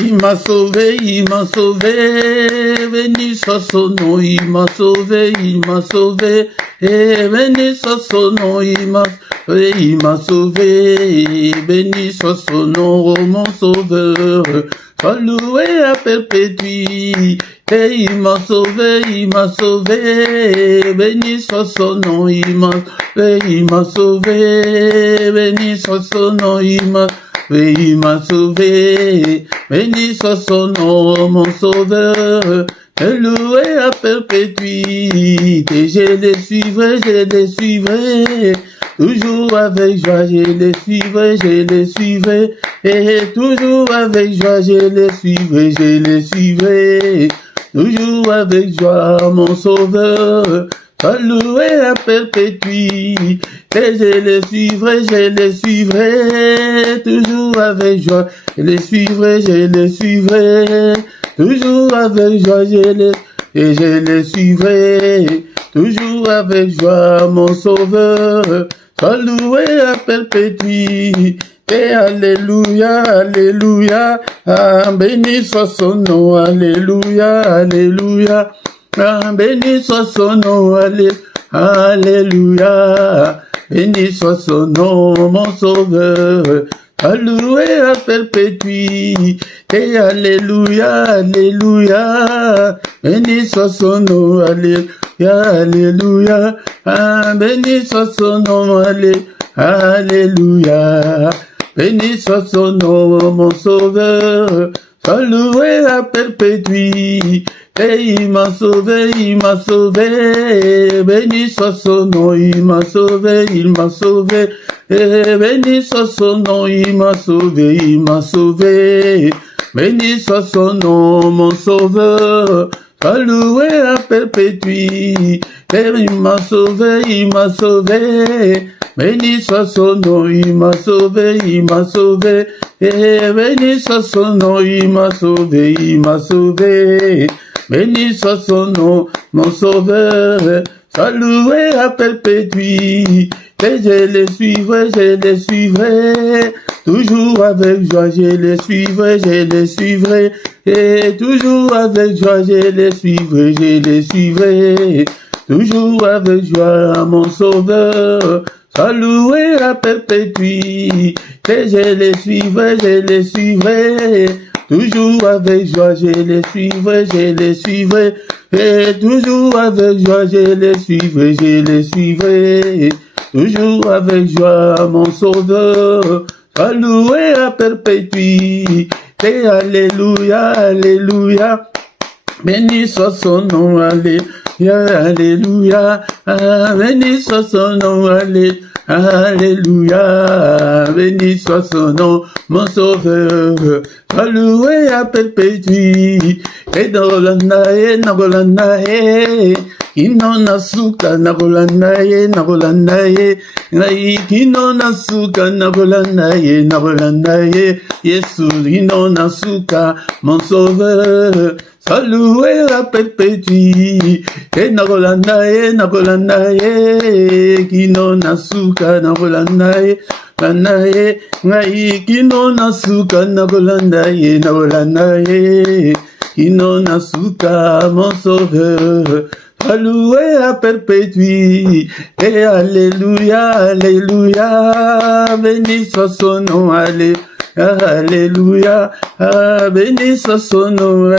Il m'a sauvé, béni soit son nom, il m'a sauvé, et béni soit son nom, il m'a sauvé, béni soit son nom, oh mon sauveur, sois loué à perpétuité, et il m'a sauvé, béni soit son nom, il m'a sauvé, béni soit son nom, il m'a sauvé, béni soit son nom, mon sauveur, loué à perpétuité, je les suivrai, toujours avec joie, je les suivrai, et toujours avec joie, je les suivrai, toujours avec joie, mon sauveur, loué à perpétuité, et je les suivrai, toujours avec joie, je les suivrai, toujours avec joie, je les suivrai, toujours avec joie, mon sauveur, sois loué à perpétuité, et alléluia, alléluia, ah, béni soit son nom, alléluia, alléluia, ah, béni soit son nom, alléluia, béni soit son nom, mon sauveur, alloué à perpétuité, et alléluia, alléluia, béni soit son nom, alléluia, alléluia, ah, béni soit son nom, alléluia, béni soit son nom, mon sauveur, alloué à perpétuité, et il m'a sauvé, béni soit son nom, il m'a sauvé, et béni soit son nom, il m'a sauvé, béni soit son nom, mon sauveur, alloué à perpétuité, et il m'a sauvé, béni soit son nom, il m'a sauvé, et béni soit son nom, il m'a sauvé, béni soit son nom, mon sauveur, alloué à perpétuité, et je les suivrai, toujours avec joie, je les suivrai, et toujours avec joie, je les suivrai, toujours avec joie, mon sauveur, alloué à perpétuité, et je les suivrai, toujours avec joie, je les suivrai, et toujours avec joie, je les suivrai, toujours avec joie, mon sauveur, alloué à perpétuité, et alléluia, alléluia, béni soit son nom, alléluia, alléluia, ah, béni soit son nom, alléluia, béni soit son nom, mon sauveur, alloué à perpétuité, et nagolanae, kino nasuka nagolanae, kino nasuka nagolanae, Yesu, kino nasuka, mon sauveur, alloué à perpétuité, et nagolanae, kino nasuka nagolanae, kino nasuka nagolanae, kino nasuka, mon sauveur, alloué à perpétuité, et alléluia, alléluia, béni soit son nom, alléluia, ah, béni soit son nom,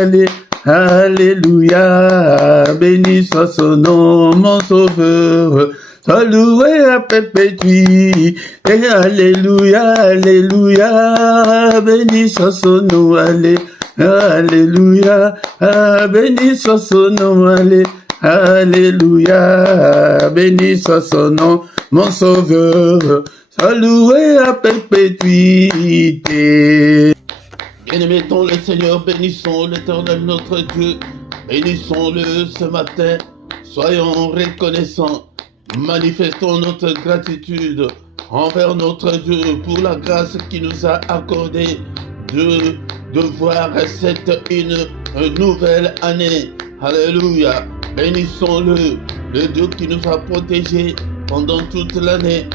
alléluia, béni soit son nom, mon sauveur, alloué à perpétuité, et alléluia, alléluia, béni soit son nom, alléluia, ah, béni soit son nom, alléluia, béni soit son nom, mon sauveur, alloué à perpétuité. Bien-aimons le Seigneur, bénissons l'Éternel notre Dieu, bénissons-le ce matin, soyons reconnaissants, manifestons notre gratitude envers notre Dieu pour la grâce qu'il nous a accordée de voir cette une nouvelle année. Alléluia. Bénissons-le, le Dieu qui nous a protégés pendant toute l'année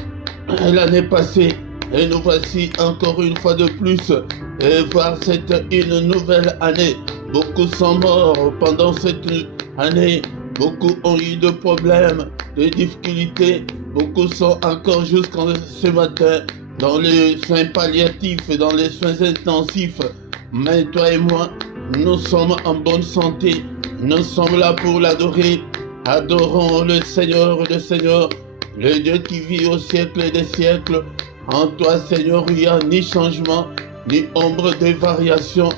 passée. Et nous voici encore une fois de plus et voir une nouvelle année. Beaucoup sont morts pendant cette année. Beaucoup ont eu de problèmes, de difficultés. Beaucoup sont encore jusqu'à ce matin dans les soins palliatifs, dans les soins intensifs. Mais toi et moi, nous sommes en bonne santé. Nous sommes là pour l'adorer. Adorons le Seigneur, le Dieu qui vit au siècle des siècles. En toi, Seigneur, il n'y a ni changement, ni ombre de variation.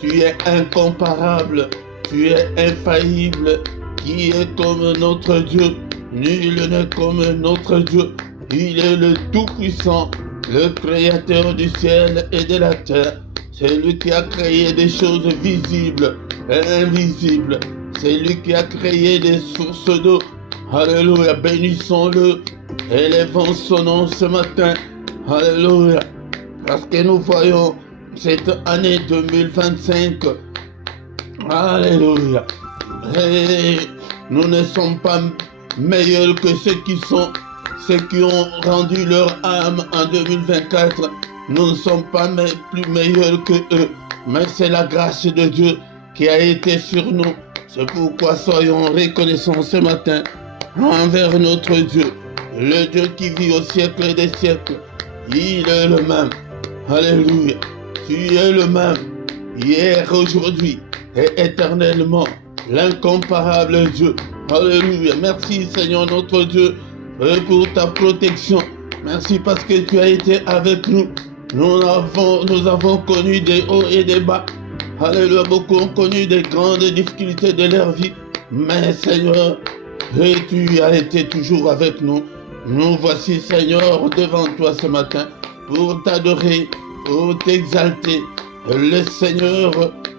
Tu es incomparable, tu es infaillible. Qui est comme notre Dieu? Nul n'est comme notre Dieu. Il est le Tout-Puissant, le Créateur du ciel et de la terre. C'est lui qui a créé des choses visibles et invisibles. C'est lui qui a créé des sources d'eau. Alléluia, bénissons-le. Élevons son nom ce matin. Alléluia. Parce que nous voyons cette année 2025. Alléluia. Et nous ne sommes pas meilleurs que ceux qui ont rendu leur âme en 2024. Nous ne sommes pas plus meilleurs que eux. Mais c'est la grâce de Dieu qui a été sur nous. C'est pourquoi soyons reconnaissants ce matin envers notre Dieu. Le Dieu qui vit au siècle des siècles. Il est le même. Alléluia. Tu es le même. Hier, aujourd'hui et éternellement. L'incomparable Dieu. Alléluia. Merci Seigneur notre Dieu pour ta protection. Merci parce que tu as été avec nous. Nous avons connu des hauts et des bas. Alléluia. Beaucoup ont connu des grandes difficultés de leur vie. Mais Seigneur, tu as été toujours avec nous. Nous voici Seigneur devant toi ce matin pour t'adorer, pour t'exalter. Le Seigneur,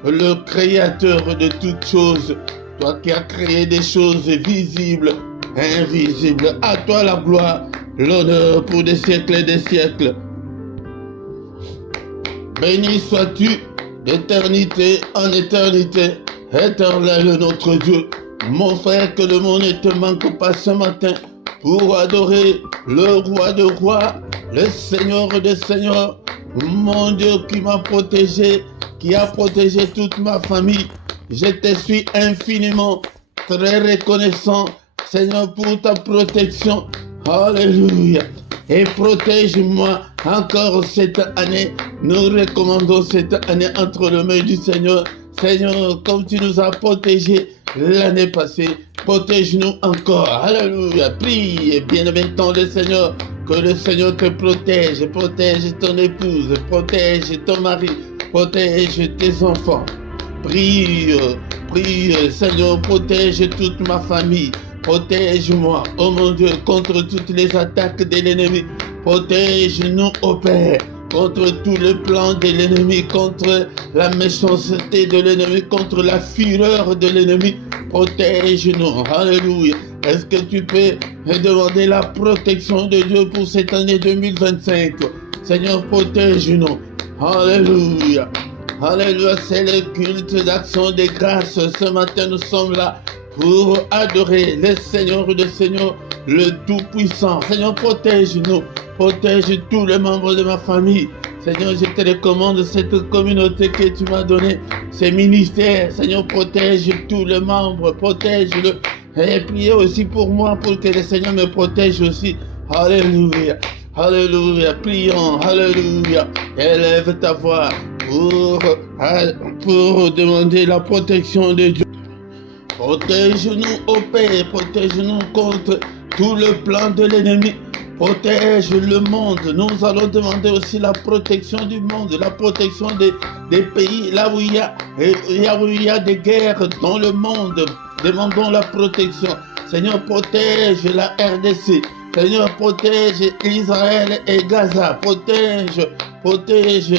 le Créateur de toutes choses, toi qui as créé des choses visibles, invisibles. À toi la gloire, l'honneur pour des siècles et des siècles. Béni sois-tu d'éternité en éternité, éternel notre Dieu. Mon frère, que le monde ne te manque pas ce matin pour adorer le roi de rois, le Seigneur des seigneurs, mon Dieu qui m'a protégé, qui a protégé toute ma famille. Je te suis infiniment très reconnaissant, Seigneur, pour ta protection. Alléluia. Et protège-moi encore cette année. Nous recommandons cette année entre les mains du Seigneur. Seigneur, comme tu nous as protégés l'année passée, protège-nous encore. Alléluia. Prie et bien-aimé le Seigneur, que le Seigneur te protège. Protège ton épouse, protège ton mari, protège tes enfants. Prie, Seigneur, protège toute ma famille. Protège-moi, oh mon Dieu, contre toutes les attaques de l'ennemi. Protège-nous, ô Père, contre tous les plans de l'ennemi, contre la méchanceté de l'ennemi, contre la fureur de l'ennemi. Protège-nous. Alléluia. Est-ce que tu peux me demander la protection de Dieu pour cette année 2025? Seigneur, protège-nous. Alléluia. Alléluia. C'est le culte d'action de grâce. Ce matin, nous sommes là pour adorer le Seigneur des Seigneurs, le Tout-Puissant. Seigneur, protège-nous, protège tous les membres de ma famille. Seigneur, je te recommande cette communauté que tu m'as donnée, ces ministères. Seigneur, protège tous les membres, protège-le. Et priez aussi pour moi, pour que le Seigneur me protège aussi. Alléluia, alléluia, prions, alléluia. Élève ta voix pour demander la protection de Dieu. Protège-nous, ô Père, protège-nous contre tout le plan de l'ennemi. Protège le monde. Nous allons demander aussi la protection du monde, la protection des pays là où il y a des guerres dans le monde. Demandons la protection. Seigneur, protège la RDC. Seigneur, protège Israël et Gaza. Protège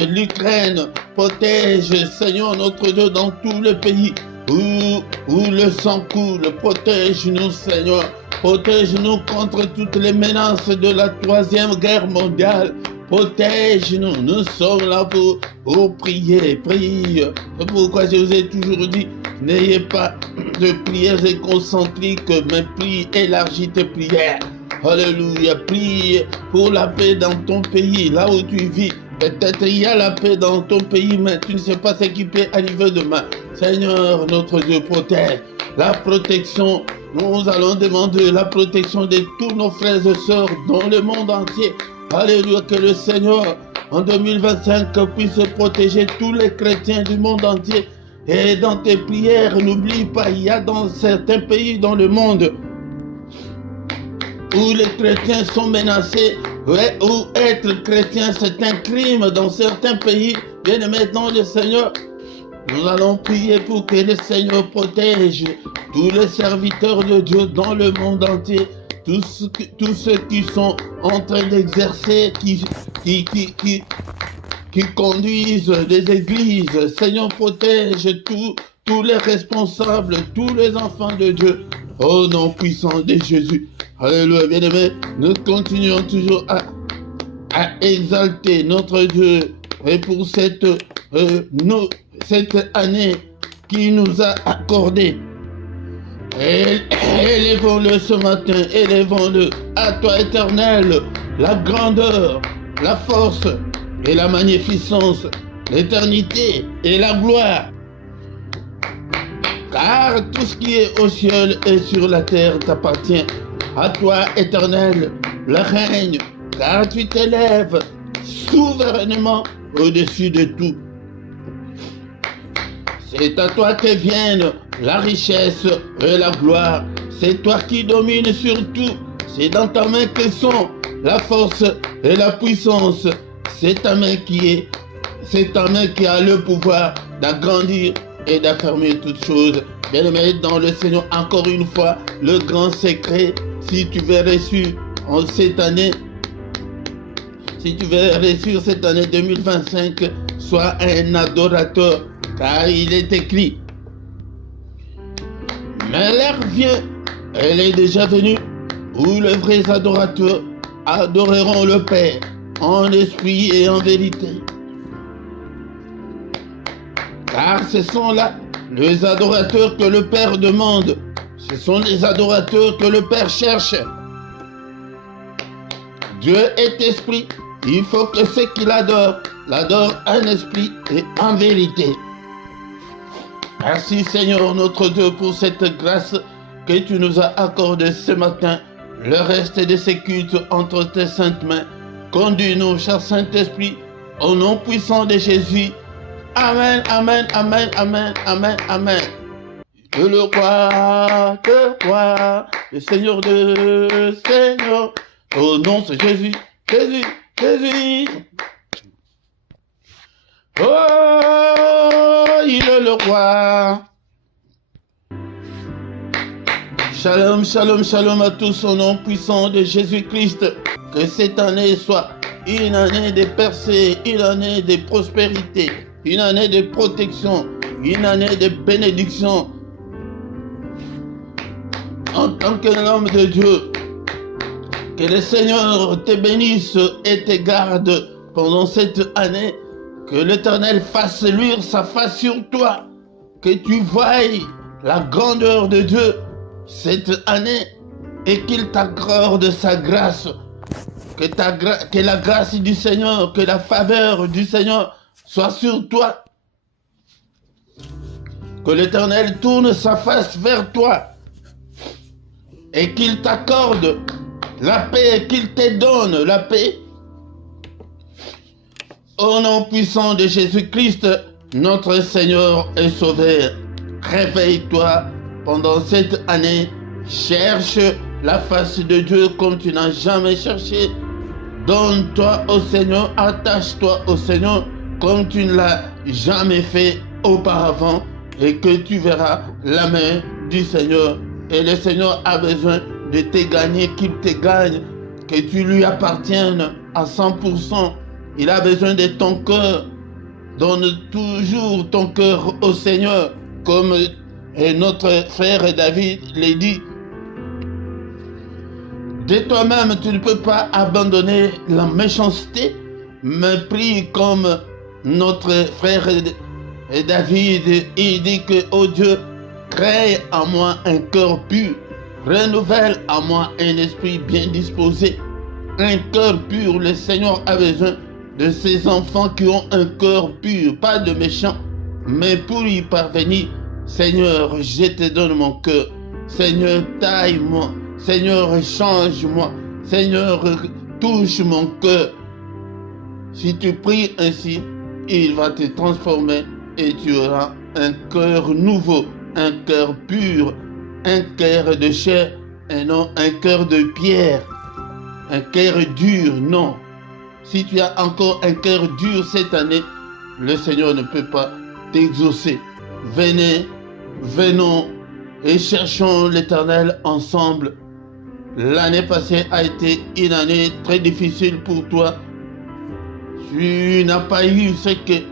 l'Ukraine. Protège, Seigneur, notre Dieu, dans tous les pays où le sang coule. Protège-nous, Seigneur. Protège-nous contre toutes les menaces de la 3e guerre mondiale. Protège-nous. Nous sommes là pour prier. Prie. C'est pourquoi je vous ai toujours dit, n'ayez pas de prières concentriques, mais prie, élargis tes prières. Alléluia. Prie pour la paix dans ton pays, là où tu vis. Peut-être il y a la paix dans ton pays, mais tu ne sais pas ce qui peut arriver demain. Seigneur, notre Dieu, protège. La protection, nous allons demander la protection de tous nos frères et sœurs dans le monde entier. Alléluia, que le Seigneur, en 2025, puisse protéger tous les chrétiens du monde entier. Et dans tes prières, n'oublie pas, il y a dans certains pays dans le monde où les chrétiens sont menacés, ouais, où être chrétien c'est un crime dans certains pays. Bien-aimés dans le Seigneur, nous allons prier pour que le Seigneur protège tous les serviteurs de Dieu dans le monde entier, tous ceux qui sont en train d'exercer, qui conduisent des églises. Seigneur, protège tous les responsables, tous les enfants de Dieu. Au nom puissant de Jésus. Alléluia, bien-aimés, nous continuons toujours à exalter notre Dieu et pour cette année qu'il nous a accordée. Élevons-le ce matin, élevons-le à toi, Éternel, la grandeur, la force et la magnificence, l'éternité et la gloire. Car tout ce qui est au ciel et sur la terre t'appartient. À toi, Éternel, le règne, car tu t'élèves souverainement au-dessus de tout. C'est à toi que viennent la richesse et la gloire. C'est toi qui domines sur tout. C'est dans ta main que sont la force et la puissance. C'est ta main qui a le pouvoir d'agrandir et d'affermir toutes choses. Bien-aimé dans le Seigneur, encore une fois, le grand secret, si tu veux réussir cette année 2025, sois un adorateur, car il est écrit. Mais l'heure vient, elle est déjà venue, où les vrais adorateurs adoreront le Père en esprit et en vérité. Car ce sont là les adorateurs que le Père demande. Ce sont les adorateurs que le Père cherche. Dieu est esprit. Il faut que ceux qui l'adorent en esprit et en vérité. Merci Seigneur notre Dieu pour cette grâce que tu nous as accordée ce matin. Le reste de ces cultes entre tes saintes mains. Conduis-nous, cher Saint-Esprit, au nom puissant de Jésus. Amen, amen, amen, amen, amen, amen. Que le roi, le Seigneur de Seigneur, au nom de Jésus, Jésus, Jésus. Oh, il est le roi. Shalom, shalom, shalom à tous au nom puissant de Jésus-Christ. Que cette année soit une année de percée, une année de prospérité, une année de protection, une année de bénédiction. En tant qu'homme de Dieu, que le Seigneur te bénisse et te garde pendant cette année. Que l'Éternel fasse luire sa face sur toi. Que tu voies la grandeur de Dieu cette année et qu'il t'accorde sa grâce. Que la grâce du Seigneur, que la faveur du Seigneur soit sur toi. Que l'Éternel tourne sa face vers toi et qu'il t'accorde la paix, qu'il te donne la paix. Au nom puissant de Jésus-Christ, notre Seigneur et Sauveur, réveille-toi pendant cette année. Cherche la face de Dieu comme tu n'as jamais cherché. Donne-toi au Seigneur, attache-toi au Seigneur comme tu ne l'as jamais fait auparavant et que tu verras la main du Seigneur. Et le Seigneur a besoin de te gagner, qu'il te gagne, que tu lui appartiennes à 100%. Il a besoin de ton cœur. Donne toujours ton cœur au Seigneur, comme notre frère David l'a dit. De toi-même, tu ne peux pas abandonner la méchanceté, mais prie comme notre frère David. Il dit que, oh Dieu, crée en moi un cœur pur. Renouvelle à moi un esprit bien disposé, un cœur pur. Le Seigneur a besoin de ses enfants qui ont un cœur pur, pas de méchants. Mais pour y parvenir, Seigneur, je te donne mon cœur. Seigneur, taille-moi. Seigneur, change-moi. Seigneur, touche mon cœur. Si tu pries ainsi, il va te transformer et tu auras un cœur nouveau, un cœur pur, un cœur de chair et non un cœur de pierre, un cœur dur, non. Si tu as encore un cœur dur cette année, le Seigneur ne peut pas t'exaucer. Venons et cherchons l'Éternel ensemble. L'année passée a été une année très difficile pour toi. Tu n'as pas eu ce que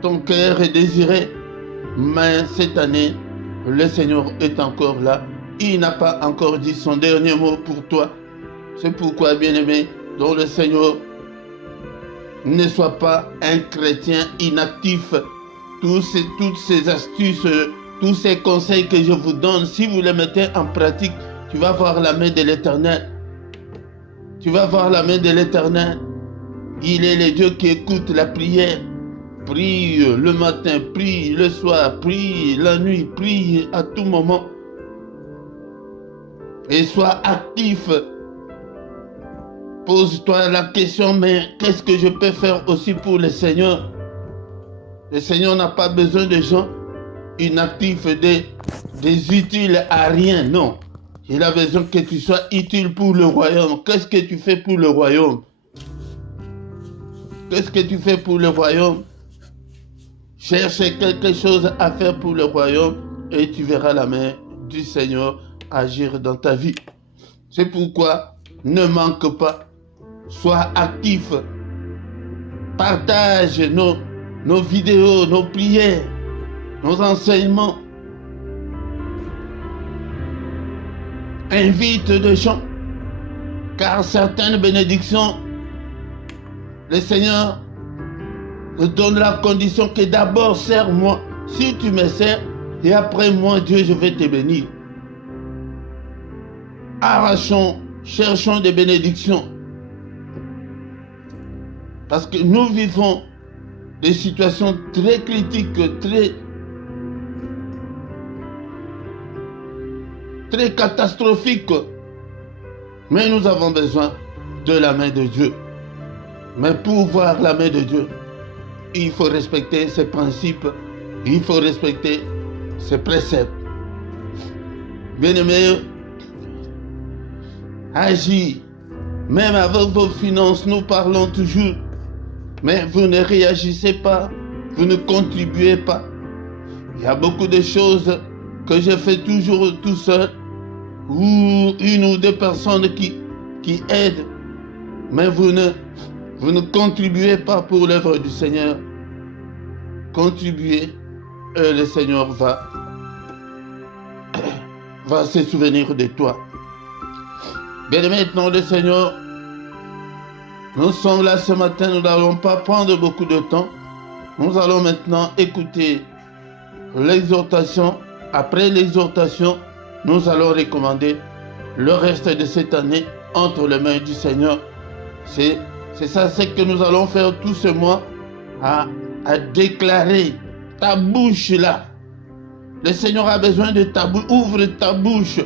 ton cœur désirait, mais cette année, le Seigneur est encore là. Il n'a pas encore dit son dernier mot pour toi. C'est pourquoi, bien-aimé, dans le Seigneur, ne sois pas un chrétien inactif. Toutes ces astuces, tous ces conseils que je vous donne, si vous les mettez en pratique, tu vas voir la main de l'Éternel. Tu vas voir la main de l'Éternel. Il est le Dieu qui écoute la prière. Prie le matin, prie le soir, prie la nuit, prie à tout moment. Et sois actif. Pose-toi la question, mais qu'est-ce que je peux faire aussi pour le Seigneur? Le Seigneur n'a pas besoin de gens inactifs, des utiles à rien, non. Il a besoin que tu sois utile pour le royaume. Qu'est-ce que tu fais pour le royaume? Qu'est-ce que tu fais pour le royaume? Cherche quelque chose à faire pour le royaume et tu verras la main du Seigneur agir dans ta vie. C'est pourquoi ne manque pas. Sois actif. Partage nos vidéos, nos prières, nos enseignements. Invite des gens, car certaines bénédictions, le Seigneur te donne la condition que d'abord sers-moi. Si tu me sers, et après moi, Dieu, je vais te bénir. Arrachons, cherchons des bénédictions. Parce que nous vivons des situations très critiques, très catastrophiques. Mais nous avons besoin de la main de Dieu. Mais pour voir la main de Dieu, il faut respecter ses principes, il faut respecter ses préceptes. Bien-aimés, agis. Même avec vos finances, nous parlons toujours. Mais vous ne réagissez pas, vous ne contribuez pas. Il y a beaucoup de choses que je fais toujours tout seul, ou une ou deux personnes qui aident, mais vous ne contribuez pas pour l'œuvre du Seigneur. Contribuez et le Seigneur va se souvenir de toi. Bien maintenant, le Seigneur, nous sommes là ce matin, nous n'allons pas prendre beaucoup de temps. Nous allons maintenant écouter l'exhortation. Après l'exhortation, nous allons recommander le reste de cette année entre les mains du Seigneur. C'est ça, c'est que nous allons faire tout ce mois à déclarer ta bouche là. Le Seigneur a besoin de ta bouche. Ouvre ta bouche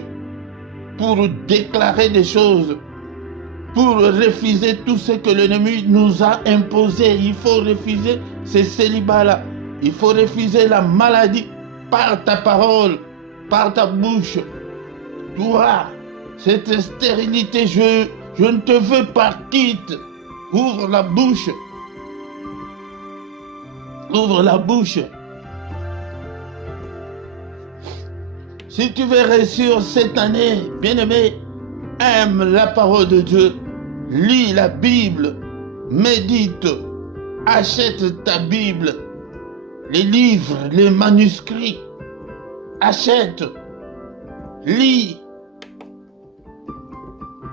pour déclarer des choses, pour refuser tout ce que l'ennemi nous a imposé. Il faut refuser ces célibats-là. Il faut refuser la maladie par ta parole, par ta bouche. Toi, cette stérilité, je ne te veux pas, quitte. Ouvre la bouche. Ouvre la bouche. Si tu veux réussir cette année, bien-aimé, aime la parole de Dieu. Lis la Bible. Médite. Achète ta Bible. Les livres, les manuscrits. Achète. Lis.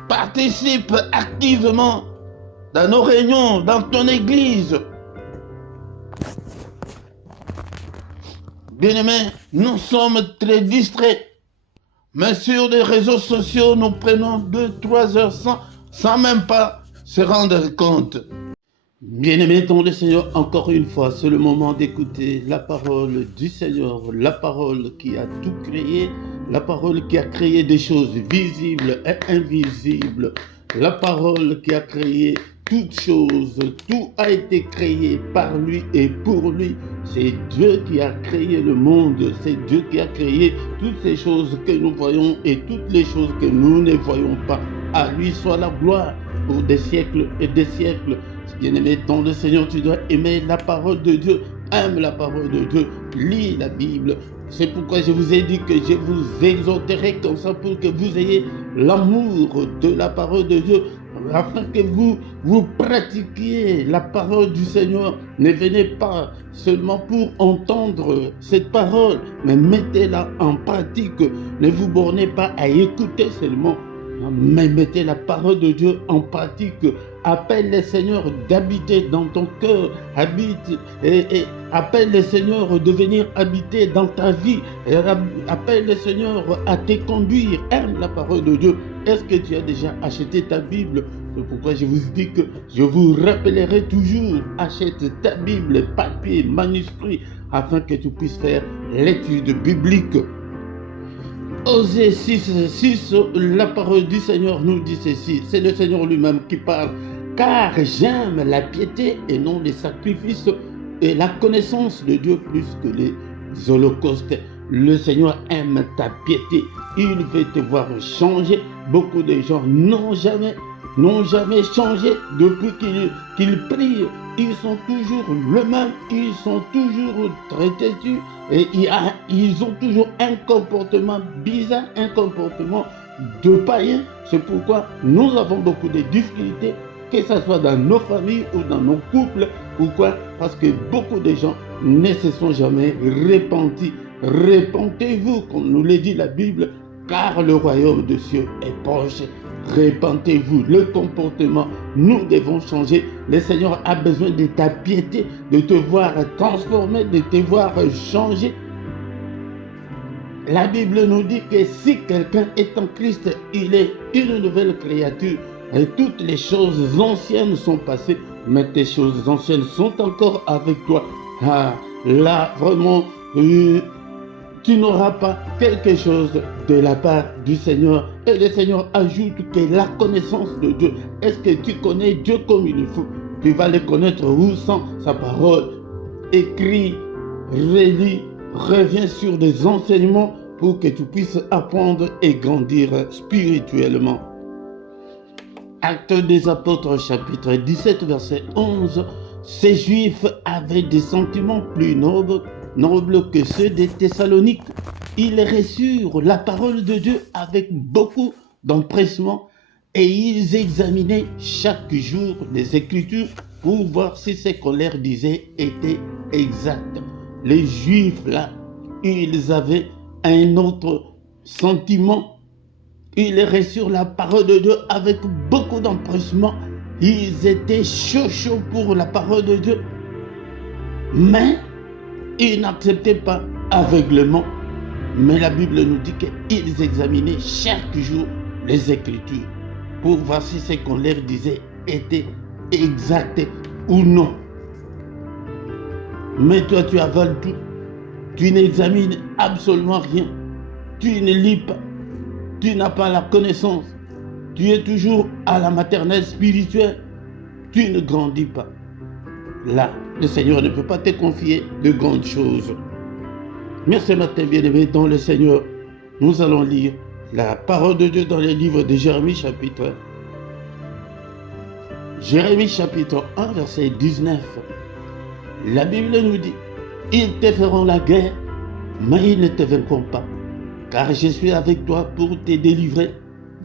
Participe activement dans nos réunions, dans ton église. Bien-aimés, nous sommes très distraits. Mais sur les réseaux sociaux, nous prenons 2-3 heures sans même pas se rendre compte. Bien-aimés dans le Seigneur, encore une fois, c'est le moment d'écouter la parole du Seigneur, la parole qui a tout créé, la parole qui a créé des choses visibles et invisibles, la parole qui a créé toutes choses, tout a été créé par lui et pour lui. C'est Dieu qui a créé le monde, c'est Dieu qui a créé toutes ces choses que nous voyons et toutes les choses que nous ne voyons pas. À lui soit la gloire pour des siècles et des siècles. Bien-aimé dans le Seigneur, tu dois aimer la parole de Dieu, aime la parole de Dieu, lis la Bible. C'est pourquoi je vous ai dit que je vous exhorterai comme ça pour que vous ayez l'amour de la parole de Dieu, afin que vous pratiquiez la parole du Seigneur. Ne venez pas seulement pour entendre cette parole, mais mettez-la en pratique. Ne vous bornez pas à écouter seulement, mais mettez la parole de Dieu en pratique. Appelle le Seigneur d'habiter dans ton cœur, habite et appelle le Seigneur de venir habiter dans ta vie, et appelle le Seigneur à te conduire. Aime la parole de Dieu. Est-ce que tu as déjà acheté ta Bible? C'est pourquoi je vous dis que je vous rappellerai toujours, achète ta Bible, papier, manuscrit, afin que tu puisses faire l'étude biblique. Osée 6, la parole du Seigneur nous dit ceci, c'est le Seigneur lui-même qui parle. Car j'aime la piété et non les sacrifices et la connaissance de Dieu plus que les holocaustes. Le Seigneur aime ta piété, il veut te voir changer. Beaucoup de gens n'ont jamais changé depuis qu'ils prient. Ils sont toujours le même, ils sont toujours très têtus et ils ont toujours un comportement bizarre, un comportement de païen. C'est pourquoi nous avons beaucoup de difficultés, que ce soit dans nos familles ou dans nos couples. Pourquoi? Parce que beaucoup de gens ne se sont jamais repentis. Repentez-vous, comme nous le dit la Bible, car le royaume des cieux est proche. Repentez-vous. Le comportement, nous devons changer. Le Seigneur a besoin de ta piété, de te voir transformer, de te voir changer. La Bible nous dit que si quelqu'un est en Christ, il est une nouvelle créature. Et toutes les choses anciennes sont passées, mais tes choses anciennes sont encore avec toi. Ah, là, vraiment, tu n'auras pas quelque chose de la part du Seigneur. Et le Seigneur ajoute que la connaissance de Dieu. Est-ce que tu connais Dieu comme il faut? Tu vas le connaître où? Sans sa parole. Écris, relis, reviens sur des enseignements pour que tu puisses apprendre et grandir spirituellement. Actes des Apôtres, chapitre 17, verset 11. Ces Juifs avaient des sentiments plus nobles que ceux des Thessaloniques. Ils reçurent la parole de Dieu avec beaucoup d'empressement et ils examinaient chaque jour les Écritures pour voir si ce qu'on leur disait était exact. Les Juifs, là, ils avaient un autre sentiment. Ils reçurent la parole de Dieu avec beaucoup d'empressement. Ils étaient chauds pour la parole de Dieu. Mais ils n'acceptaient pas aveuglément. Mais la Bible nous dit qu'ils examinaient chaque jour les Écritures pour voir si ce qu'on leur disait était exact ou non. Mais toi, tu avales tout. Tu n'examines absolument rien. Tu ne lis pas. Tu n'as pas la connaissance. Tu es toujours à la maternelle spirituelle. Tu ne grandis pas. Là, le Seigneur ne peut pas te confier de grandes choses. Mais ce matin, bien-aimé, dans le Seigneur, nous allons lire la parole de Dieu dans les livres de Jérémie, chapitre 1, verset 19. La Bible nous dit, ils te feront la guerre, mais ils ne te vaincront pas. Car je suis avec toi pour te délivrer,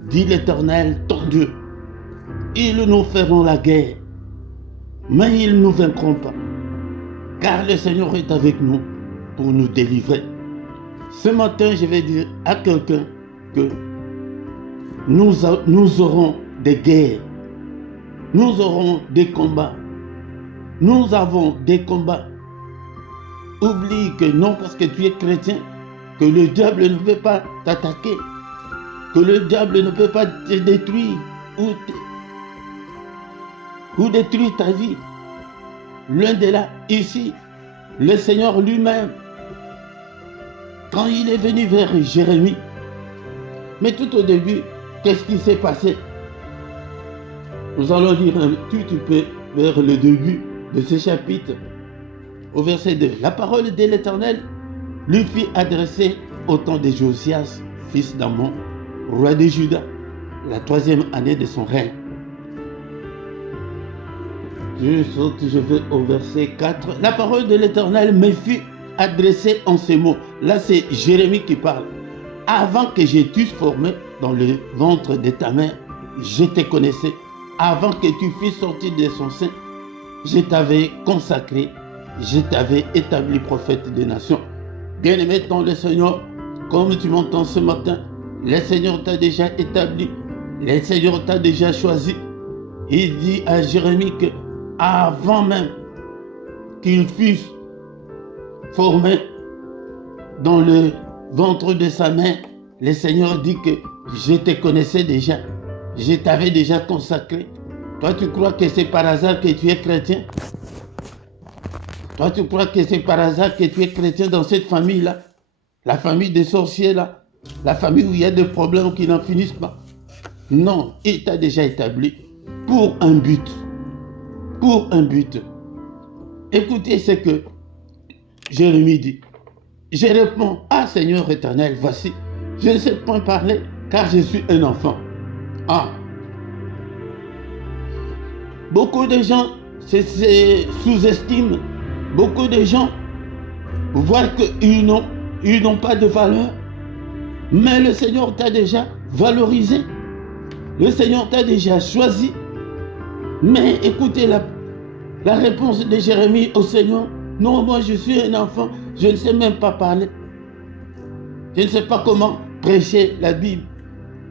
dit l'Éternel, ton Dieu. Ils nous feront la guerre, mais ils ne nous vaincront pas. Car le Seigneur est avec nous pour nous délivrer. Ce matin, je vais dire à quelqu'un que nous aurons des guerres, nous aurons des combats, nous avons des combats. Oublie que non parce que tu es chrétien, que le diable ne veut pas t'attaquer. que le diable ne peut pas te détruire ou détruire ta vie. Loin de là, ici, le Seigneur lui-même, quand il est venu vers Jérémie, mais tout au début, qu'est-ce qui s'est passé? Nous allons lire un tout petit peu vers le début de ce chapitre, au verset 2. La parole de l'Éternel lui fit adresser au temps de Josias, fils d'Amon, roi de Juda, la 3e année de son règne. Je vais au verset 4. La parole de l'Éternel me fut adressée en ces mots. Là, c'est Jérémie qui parle. Avant que je t'eusse formé dans le ventre de ta mère, je te connaissais. Avant que tu fusses sorti de son sein, je t'avais consacré, je t'avais établi prophète des nations. Bien-aimé dans le Seigneur, comme tu m'entends ce matin, le Seigneur t'a déjà établi, le Seigneur t'a déjà choisi. Il dit à Jérémie que avant même qu'il fût formé dans le ventre de sa mère, le Seigneur dit que je te connaissais déjà, je t'avais déjà consacré. Toi, tu crois que c'est par hasard que tu es chrétien? Toi, tu crois que c'est par hasard que tu es chrétien dans cette famille-là? La famille des sorciers-là? La famille où il y a des problèmes qui n'en finissent pas? Non, il t'a déjà établi pour un but. Pour un but. Écoutez ce que Jérémie dit. Je réponds, ah Seigneur éternel, voici, je ne sais point parler car je suis un enfant. Ah. Beaucoup de gens se sous-estiment. Beaucoup de gens voient qu'ils n'ont pas de valeur. Mais le Seigneur t'a déjà valorisé. Le Seigneur t'a déjà choisi. Mais écoutez la réponse de Jérémie au Seigneur. Non, moi je suis un enfant, je ne sais même pas parler. Je ne sais pas comment prêcher la Bible.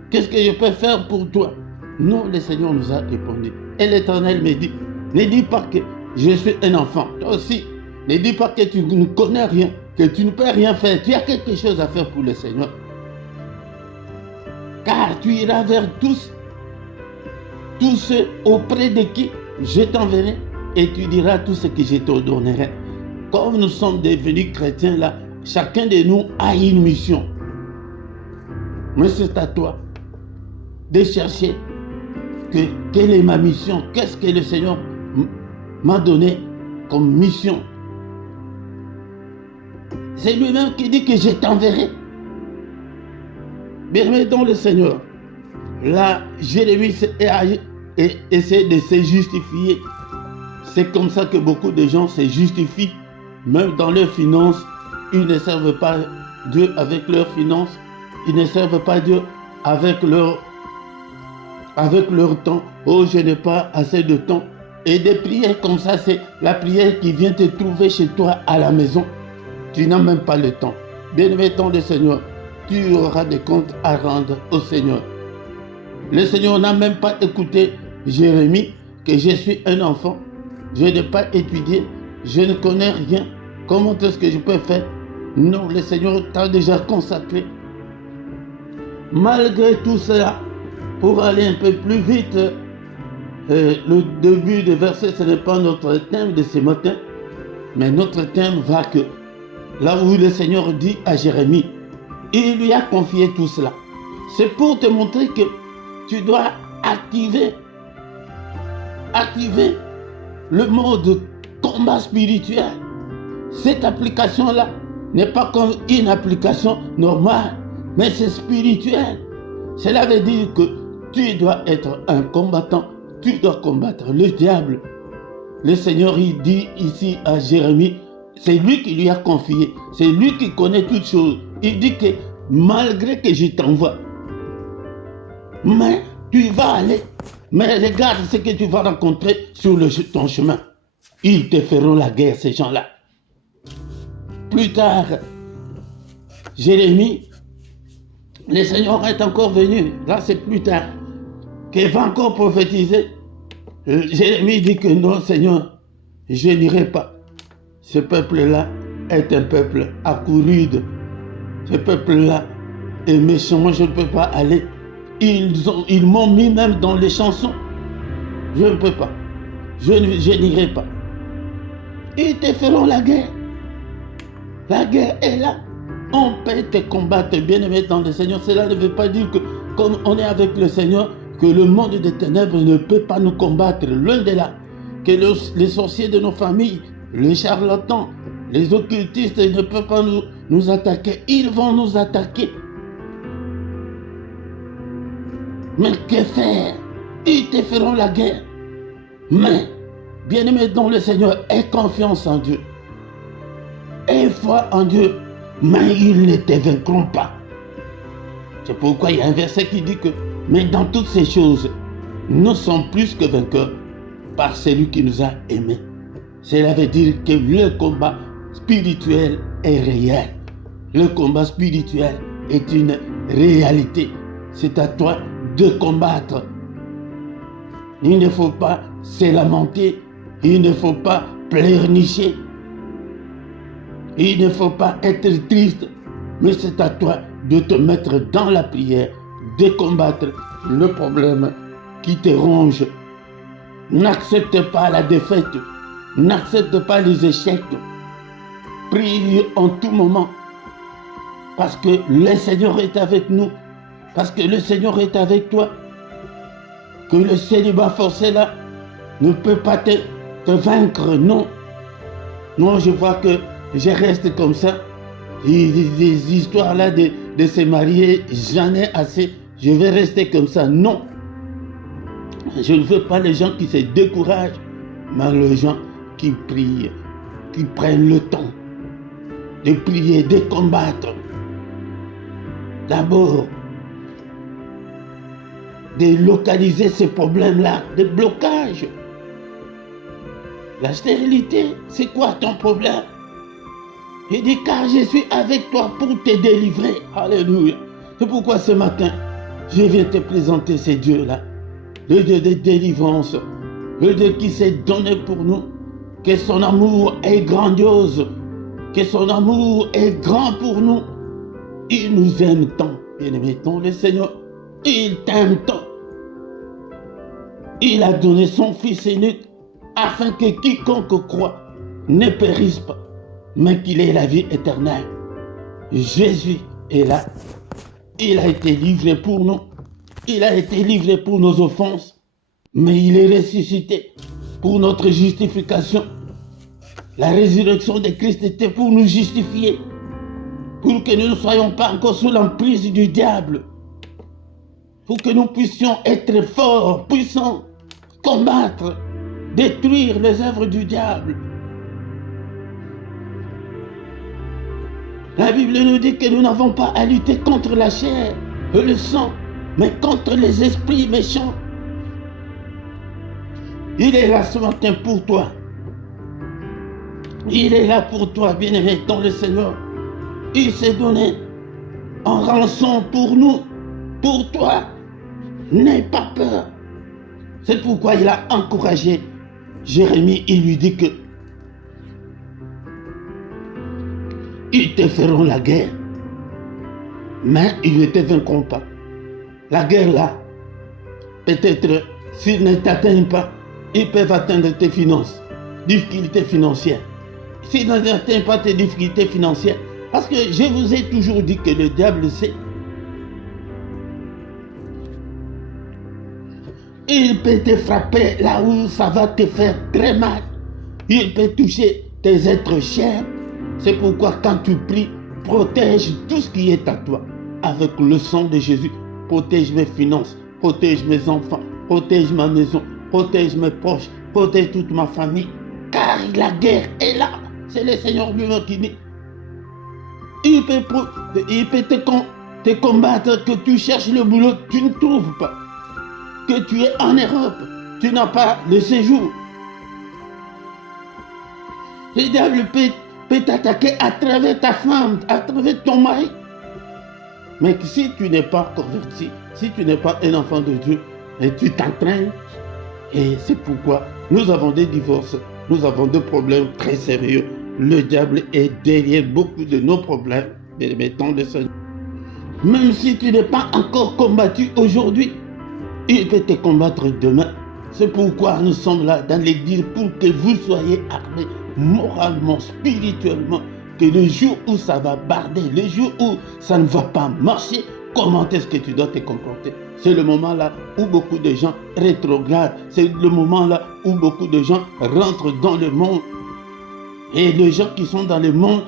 Qu'est-ce que je peux faire pour toi? Non, le Seigneur nous a répondu. Et l'Éternel me dit, ne dis pas que je suis un enfant. Toi aussi, ne dis pas que tu ne connais rien, que tu ne peux rien faire. Tu as quelque chose à faire pour le Seigneur. Car tu iras vers tous ceux auprès de qui je t'enverrai et tu diras tout ce que je t'ordonnerai. Comme nous sommes devenus chrétiens là, chacun de nous a une mission. Mais c'est à toi de chercher quelle est ma mission, qu'est-ce que le Seigneur m'a donné comme mission. C'est lui-même qui dit que je t'enverrai. Bien-aimé dans le Seigneur, là, Jérémie essaie de se justifier. C'est comme ça que beaucoup de gens se justifient. Même dans leurs finances, ils ne servent pas Dieu avec leurs finances. Ils ne servent pas Dieu avec leur temps. Oh, je n'ai pas assez de temps. Et des prières comme ça, c'est la prière qui vient te trouver chez toi à la maison. Tu n'as même pas le temps. Bien-aimé dans le Seigneur, tu auras des comptes à rendre au Seigneur. Le Seigneur n'a même pas écouté Jérémie, que je suis un enfant. Je n'ai pas étudié, je ne connais rien. Comment est-ce que je peux faire? Non, le Seigneur t'a déjà consacré. Malgré tout cela, pour aller un peu plus vite, le début du verset, ce n'est pas notre thème de ce matin, mais notre thème va que là où le Seigneur dit à Jérémie, il lui a confié tout cela. C'est pour te montrer que tu dois activer le mode combat spirituel. Cette application-là n'est pas comme une application normale, mais c'est spirituel. Cela veut dire que tu dois être un combattant, tu dois combattre le diable. Le Seigneur, il dit ici à Jérémie, c'est lui qui lui a confié, c'est lui qui connaît toutes choses. Il dit que malgré que je t'envoie, mais tu vas aller, mais regarde ce que tu vas rencontrer sur ton chemin. Ils te feront la guerre, ces gens-là. Plus tard, Jérémie, le Seigneur est encore venu. Là, c'est plus tard qu'il va encore prophétiser. Jérémie dit que non, Seigneur, je n'irai pas. Ce peuple-là est un peuple accouru. Ce peuple-là est méchant. Moi, je ne peux pas aller. Ils m'ont mis même dans les chansons. Je ne peux pas. Je n'irai pas. Ils te feront la guerre. La guerre est là. On peut te combattre, bien-aimé dans le Seigneur. Cela ne veut pas dire que, comme on est avec le Seigneur, que le monde des ténèbres ne peut pas nous combattre. Loin de là. Que les sorciers de nos familles, les charlatans, les occultistes ne peuvent pas nous attaquer. Ils vont nous attaquer. Mais que faire? Ils te feront la guerre. Mais, bien-aimé dans le Seigneur, aie confiance en Dieu. Aie foi en Dieu. Mais ils ne te vaincront pas. C'est pourquoi il y a un verset qui dit que, mais dans toutes ces choses, nous sommes plus que vainqueurs par celui qui nous a aimés. Cela veut dire que le combat spirituel est réel. Le combat spirituel est une réalité. C'est à toi de combattre. Il ne faut pas se lamenter. Il ne faut pas pleurnicher. Il ne faut pas être triste. Mais c'est à toi de te mettre dans la prière, de combattre le problème qui te ronge. N'accepte pas la défaite. N'accepte pas les échecs. Prie en tout moment. Parce que le Seigneur est avec nous. Parce que le Seigneur est avec toi. Que le célibat forcé là ne peut pas te vaincre. Non. Non, je vois que je reste comme ça. Des histoires là de se marier, j'en ai assez. Je vais rester comme ça. Non. Je ne veux pas les gens qui se découragent, mais les gens qui prient, qui prennent le temps de prier, de combattre. D'abord, de localiser ces problèmes-là, de blocage. La stérilité, c'est quoi ton problème? Il dit, car je suis avec toi pour te délivrer. Alléluia. C'est pourquoi ce matin, je viens te présenter ces dieux-là. Le Dieu de délivrance, le Dieu qui s'est donné pour nous, que son amour est grandiose, que son amour est grand pour nous. Il nous aime tant, bien-aimé, tant le Seigneur, il t'aime tant. Il a donné son Fils unique afin que quiconque croit ne périsse pas, mais qu'il ait la vie éternelle. Jésus est là. Il a été livré pour nous. Il a été livré pour nos offenses, mais il est ressuscité pour notre justification. La résurrection de Christ était pour nous justifier, pour que nous ne soyons pas encore sous l'emprise du diable, pour que nous puissions être forts, puissants, combattre, détruire les œuvres du diable. La Bible nous dit que nous n'avons pas à lutter contre la chair et le sang, mais contre les esprits méchants. Il est là ce matin pour toi. Il est là pour toi, bien-aimé dans le Seigneur. Il s'est donné en rançon pour nous, pour toi. N'aie pas peur. C'est pourquoi il a encouragé Jérémie. Il lui dit que ils te feront la guerre, mais ils ne te vaincront pas. La guerre là, peut-être s'ils ne t'atteignent pas, ils peuvent atteindre tes finances, difficultés financières. S'ils n'atteignent pas tes difficultés financières, parce que je vous ai toujours dit que le diable sait. Il peut te frapper là où ça va te faire très mal. Il peut toucher tes êtres chers. C'est pourquoi quand tu pries, protège tout ce qui est à toi avec le sang de Jésus. Protège mes finances, protège mes enfants, protège ma maison, protège mes proches, protège toute ma famille. Car la guerre est là. C'est le Seigneur lui-même qui dit. Il peut te combattre, que tu cherches le boulot, tu ne trouves pas. Que tu es en Europe, tu n'as pas le séjour. Le diable peut t'attaquer à travers ta femme, à travers ton mari. Mais si tu n'es pas converti, si tu n'es pas un enfant de Dieu, et tu t'entraînes, et c'est pourquoi nous avons des divorces, nous avons des problèmes très sérieux. Le diable est derrière beaucoup de nos problèmes. Mais mettons le Seigneur. Même si tu n'es pas encore combattu aujourd'hui, il peut te combattre demain. C'est pourquoi nous sommes là dans l'église, pour que vous soyez armés moralement, spirituellement, que le jour où ça va barder, le jour où ça ne va pas marcher, comment est-ce que tu dois te comporter? C'est le moment là où beaucoup de gens rétrogradent. C'est le moment là où beaucoup de gens rentrent dans le monde. Et les gens qui sont dans le monde,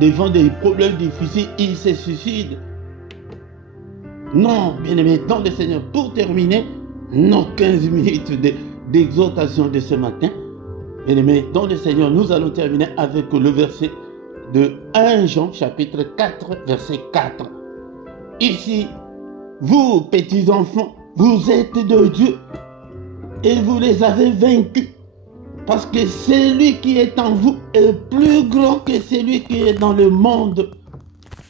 devant des problèmes difficiles, ils se suicident. Non, bien-aimés, dans le Seigneur, pour terminer nos 15 minutes d'exhortation de ce matin, bien-aimés, dans le Seigneur, nous allons terminer avec le verset de 1 Jean, chapitre 4, verset 4. Ici, vous, petits enfants, vous êtes de Dieu et vous les avez vaincus. Parce que celui qui est en vous est plus grand que celui qui est dans le monde.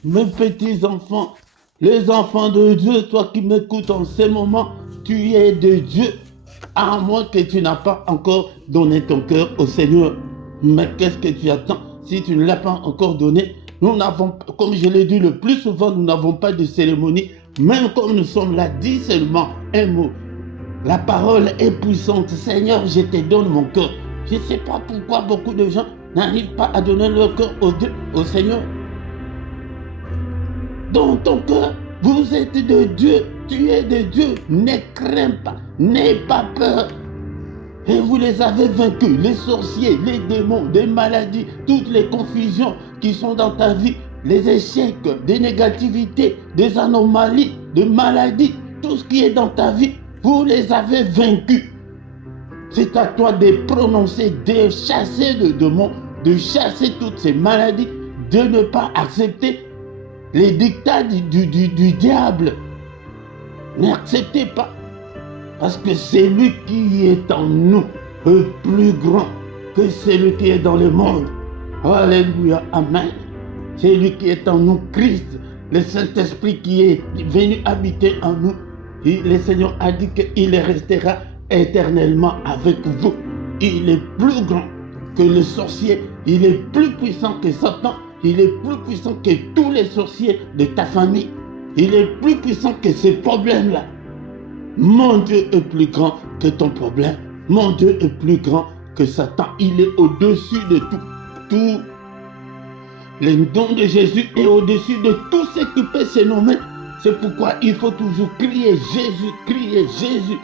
Mes petits enfants, les enfants de Dieu, toi qui m'écoutes en ce moment, tu es de Dieu, à moins que tu n'as pas encore donné ton cœur au Seigneur. Mais qu'est-ce que tu attends si tu ne l'as pas encore donné? Nous n'avons, comme je l'ai dit le plus souvent, nous n'avons pas de cérémonie. Même comme nous sommes là, dis seulement un mot. La parole est puissante. Seigneur, je te donne mon cœur. Je ne sais pas pourquoi beaucoup de gens n'arrivent pas à donner leur cœur au Seigneur. Dans ton cœur, vous êtes de Dieu. Tu es de Dieu. Ne crains pas. N'aie pas peur. Et vous les avez vaincus. Les sorciers, les démons, les maladies, toutes les confusions qui sont dans ta vie, les échecs, des négativités, des anomalies, des maladies, tout ce qui est dans ta vie, vous les avez vaincus. C'est à toi de prononcer, de chasser le démon, de chasser toutes ces maladies, de ne pas accepter les dictats du diable. N'acceptez pas. Parce que celui qui est en nous est plus grand que celui qui est dans le monde. Alléluia, amen. Celui qui est en nous, Christ, le Saint-Esprit qui est venu habiter en nous. Et le Seigneur a dit qu'il restera éternellement avec vous. Il est plus grand que le sorcier. Il est plus puissant que Satan. Il est plus puissant que tous les sorciers de ta famille. Il est plus puissant que ces problèmes-là. Mon Dieu est plus grand que ton problème. Mon Dieu est plus grand que Satan. Il est au-dessus de tout. Tout le nom de Jésus est au-dessus de tout ce qui peut se nommer. C'est pourquoi il faut toujours crier Jésus, crier Jésus.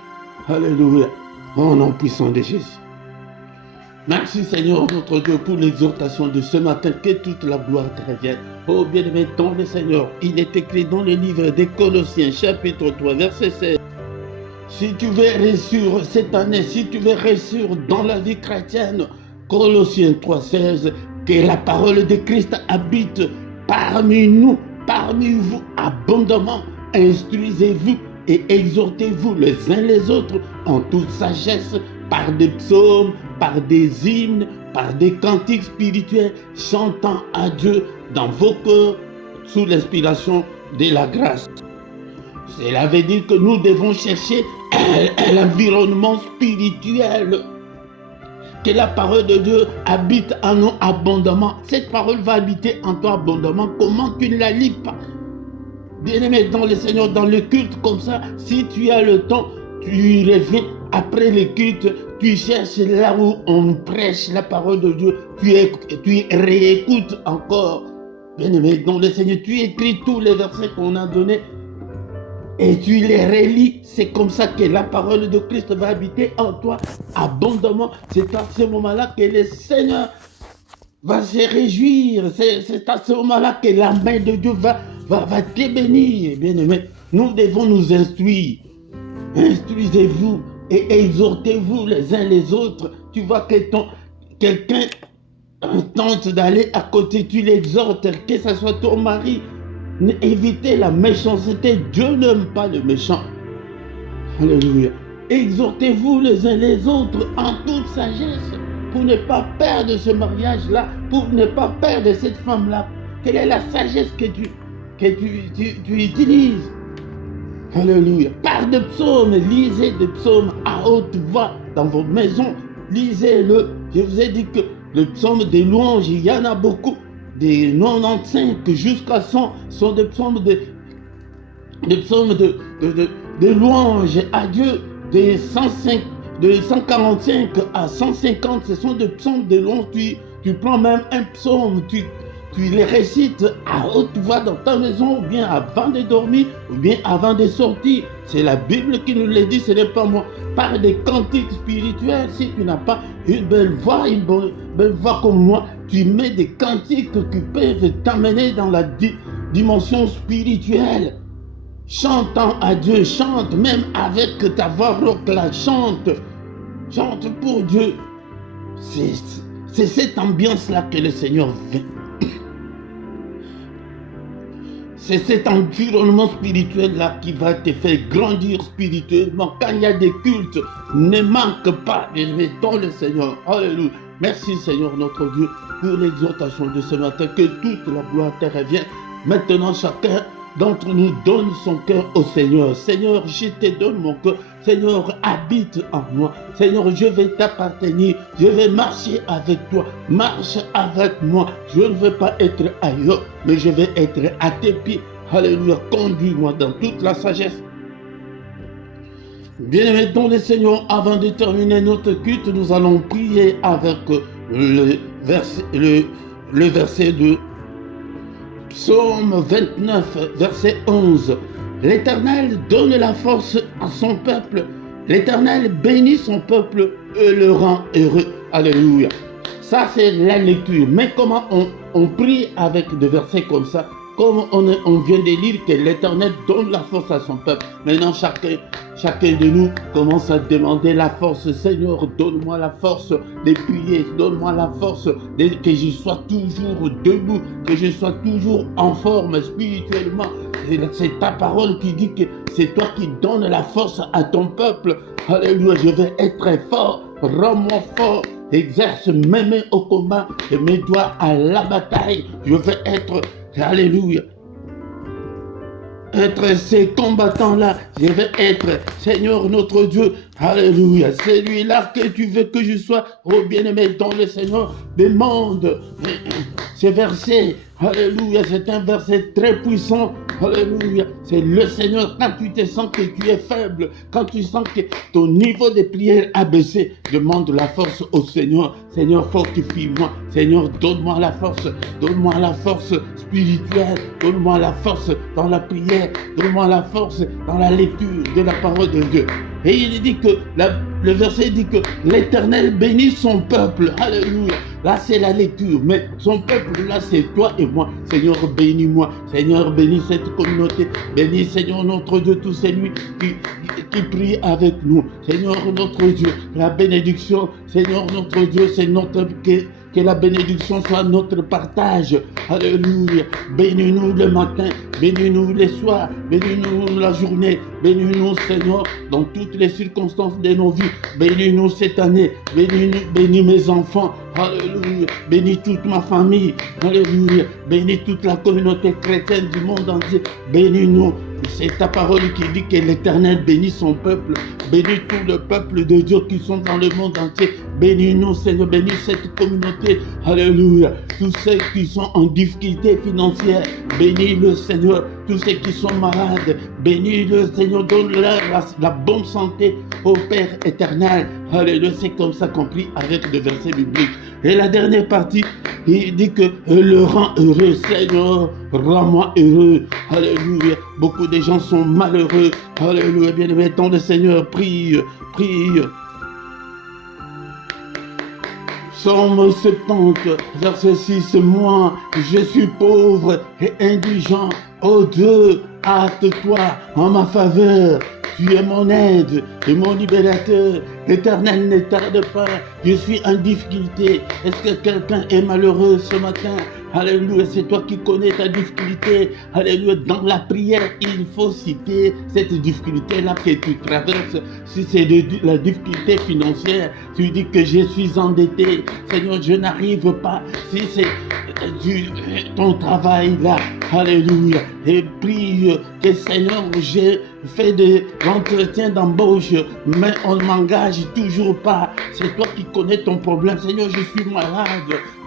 Alléluia. Au nom puissant de Jésus. Merci Seigneur notre Dieu pour l'exhortation de ce matin. Que toute la gloire te revienne. Oh bien-aimé dans le Seigneur. Il est écrit dans le livre des Colossiens chapitre 3 verset 16. Si tu veux réussir cette année, si tu veux réussir dans la vie chrétienne, Colossiens 3,16, que la parole de Christ habite parmi nous, parmi vous abondamment. Instruisez-vous et exhortez-vous les uns les autres en toute sagesse, par des psaumes, par des hymnes, par des cantiques spirituels, chantant à Dieu dans vos cœurs sous l'inspiration de la grâce. Cela veut dire que nous devons chercher l'environnement spirituel. Que la parole de Dieu habite en nous abondamment. Cette parole va habiter en toi abondamment. Comment tu ne la lis pas? Bien-aimé dans le Seigneur, dans le culte comme ça, si tu as le temps, tu reviens après le culte, tu cherches là où on prêche la parole de Dieu, tu réécoutes encore. Bien-aimé dans le Seigneur, tu écris tous les versets qu'on a donnés et tu les relis. C'est comme ça que la parole de Christ va habiter en toi abondamment. C'est à ce moment-là que le Seigneur va se réjouir. C'est à ce moment-là que la main de Dieu va te bénir. Bien-aimé, nous devons nous instruire. Instruisez-vous et exhortez-vous les uns les autres. Tu vois que quelqu'un tente d'aller à côté, tu l'exhortes, que ce soit ton mari. Évitez la méchanceté. Dieu n'aime pas le méchant. Alléluia. Exhortez-vous les uns les autres en toute sagesse pour ne pas perdre ce mariage-là, pour ne pas perdre cette femme-là. Quelle est la sagesse que tu utilises? Alléluia. Par des psaumes, lisez des psaumes à haute voix dans vos maisons. Lisez-le. Je vous ai dit que le psaume des louanges, il y en a beaucoup. Des 95 jusqu'à 100 sont des psaumes des psaumes de louange à Dieu, de 145 à 150, ce sont des psaumes de louange. Tu prends même un psaume, tu les récites à haute voix dans ta maison, ou bien avant de dormir, ou bien avant de sortir. C'est la Bible qui nous le dit, ce n'est pas moi. Par des cantiques spirituels, si tu n'as pas une belle voix comme moi, tu mets des cantiques qui peuvent t'amener dans la dimension spirituelle. Chantant à Dieu, chante même avec ta voix rauque là, chante pour Dieu. C'est cette ambiance-là que le Seigneur veut. C'est cet environnement spirituel-là qui va te faire grandir spirituellement. Quand il y a des cultes, ne manque pas de mettons le Seigneur. Alléluia. Merci Seigneur notre Dieu pour l'exhortation de ce matin. Que toute la gloire te revienne. Maintenant chacun d'entre nous donne son cœur au Seigneur. Seigneur, je te donne mon cœur. Seigneur, habite en moi. Seigneur, je vais t'appartenir. Je vais marcher avec toi. Marche avec moi. Je ne veux pas être ailleurs, mais je vais être à tes pieds. Alléluia. Conduis-moi dans toute la sagesse. Bien-aimés dans le Seigneur, avant de terminer notre culte, nous allons prier avec le verset de Psaume 29, verset 11. L'Éternel donne la force à son peuple. L'Éternel bénit son peuple et le rend heureux. Alléluia. Ça, c'est la lecture. Mais comment on prie avec des versets comme ça? Comme on vient de lire que l'Éternel donne la force à son peuple. Maintenant, chacun de nous commence à demander la force. Seigneur, donne-moi la force de prier. Donne-moi la force que je sois toujours debout, que je sois toujours en forme spirituellement. C'est ta parole qui dit que c'est toi qui donnes la force à ton peuple. Alléluia, je vais être fort. Rends-moi fort. Exerce mes mains au combat et mes doigts à la bataille. Je vais être, alléluia, être ces combattants-là. Je vais être, Seigneur notre Dieu, alléluia, celui-là que tu veux que je sois. Oh bien-aimé dans le Seigneur, demande ce verset. Alléluia, c'est un verset très puissant. Alléluia, c'est le Seigneur. Quand tu te sens que tu es faible, quand tu sens que ton niveau de prière a baissé, demande la force au Seigneur. Seigneur, fortifie-moi. Seigneur, donne-moi la force. Donne-moi la force spirituelle. Donne-moi la force dans la prière. Donne-moi la force dans la lecture de la parole de Dieu. Et il dit que, le verset dit que l'Éternel bénit son peuple. Alléluia. Là, c'est la lecture. Mais son peuple, là, c'est toi et moi. Seigneur, bénis-moi. Seigneur, bénis cette communauté. Bénis, Seigneur, notre Dieu, tous celui qui prie avec nous. Seigneur, notre Dieu, la bénédiction, Seigneur, notre Dieu, c'est notre... Que la bénédiction soit notre partage. Alléluia. Bénis-nous le matin, bénis-nous les soirs, bénis-nous la journée, bénis-nous, Seigneur, dans toutes les circonstances de nos vies. Bénis-nous cette année, bénis-nous, bénis mes enfants. Alléluia. Bénis toute ma famille. Alléluia. Bénis toute la communauté chrétienne du monde entier. Bénis-nous. C'est ta parole qui dit que l'Éternel bénit son peuple. Bénis tout le peuple de Dieu qui sont dans le monde entier. Bénis-nous, Seigneur. Bénis cette communauté. Alléluia. Tous ceux qui sont en difficulté financière. Bénis le Seigneur. Tous ceux qui sont malades. Bénis le Seigneur. Donne-leur la bonne santé au Père éternel. Alléluia. C'est comme ça qu'on prie avec le verset biblique. Et la dernière partie, il dit que le rend heureux. Seigneur, rends-moi heureux. Alléluia. Beaucoup de gens sont malheureux. Alléluia. Bien-aimé, tant le Seigneur, prie. Psaume 70, verset 6. Moi, je suis pauvre et indigent. Oh Dieu, hâte-toi en ma faveur. Tu es mon aide et mon libérateur. L'Éternel ne tarde pas. Je suis en difficulté. Est-ce que quelqu'un est malheureux ce matin? Alléluia, c'est toi qui connais ta difficulté. Alléluia, dans la prière, il faut citer cette difficulté-là que tu traverses. Si c'est la difficulté financière, tu dis que je suis endetté. Seigneur, je n'arrive pas. Si c'est ton travail là, Alléluia. Et prie que Seigneur, j'ai fait de l'entretien d'embauche, mais on ne m'engage toujours pas. C'est toi qui connais ton problème. Seigneur, je suis malade.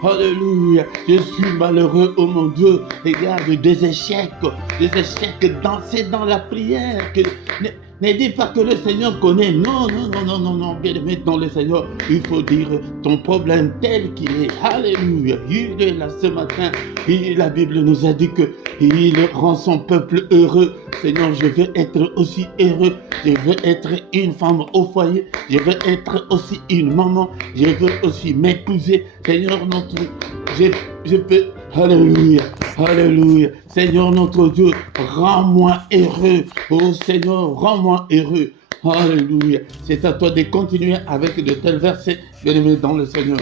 Alléluia. Je suis malheureux, oh mon Dieu. Regarde, des échecs. C'est dans la prière. Ne dis pas que le Seigneur connaît. Non. Bien aimé dans le Seigneur, il faut dire ton problème tel qu'il est. Alléluia. Il est là ce matin. Et la Bible nous a dit qu'il rend son peuple heureux. Seigneur, je veux être aussi heureux. Je veux être une femme au foyer. Je veux être aussi une maman. Je veux aussi m'épouser. Seigneur, je peux. Alléluia, alléluia. Seigneur notre Dieu, rends-moi heureux. Oh Seigneur, rends-moi heureux. Alléluia. C'est à toi de continuer avec de tels versets, bien-aimés dans le Seigneur.